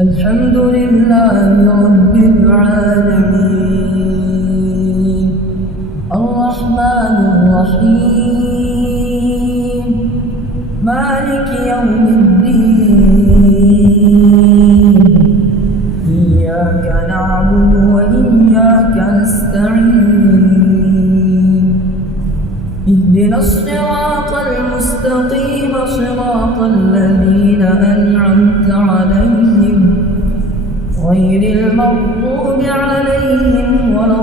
الحمد لله رب العالمين الرحمن الرحيم مالك يوم الدين إياك نعبد وإياك نستعين اهدنا الصراط المستقيم صراط الذين أنعمت عليهم غير المغضوب عليهم ولا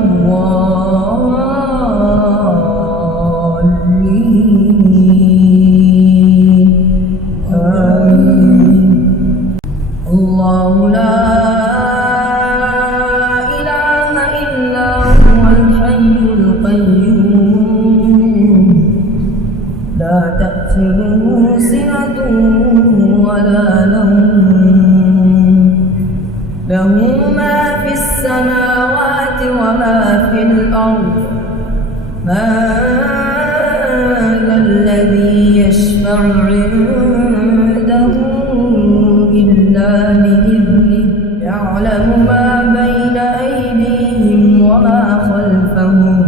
الضالين آمين. الله لا إله إلا هو الحي القيوم لا تأخذه سنة ولا نوم له ما في السماوات وما في الأرض ما ذا الذي يشفع عنده إلا بإذنه يعلم ما بين أيديهم وما خلفهم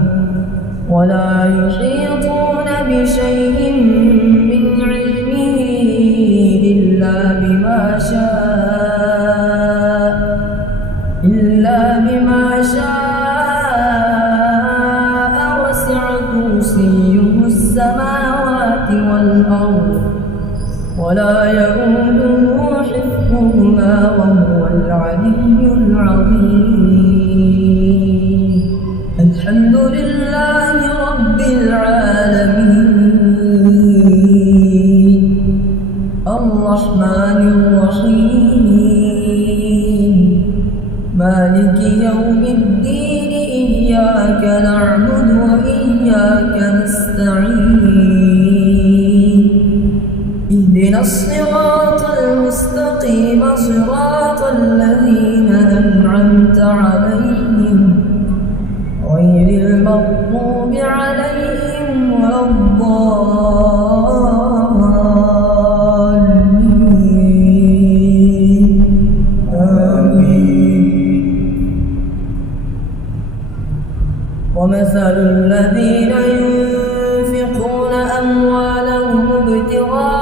ولا يحيطون بشيء من علمه إلا بما شاء وسع كرسيه السماوات والأرض ولا يؤوده حفظهما وهو العلي العظيم. الحمد لله رب العالمين الرحمن الرحيم مالك يوم الدين إياك نعبد وإياك نستعين اهدنا الصراط المستقيم صراط الذين أنعمت عليهم غير المغضوب عليهم ولا الضالين آمين. ومثل الذين ينفقون أموالهم ابتغاء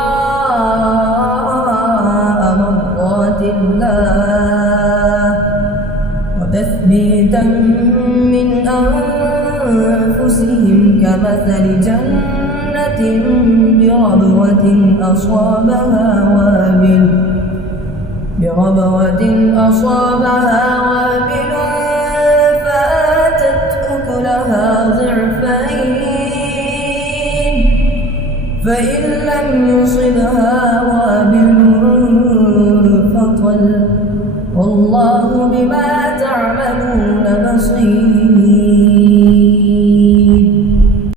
مرضات الله وتثبيتا من أنفسهم كمثل جنة بربوة أصابها وابل فآتت أكلها ضعفين فإن لم يصبها وابل فطل والله بما تعملون بصير.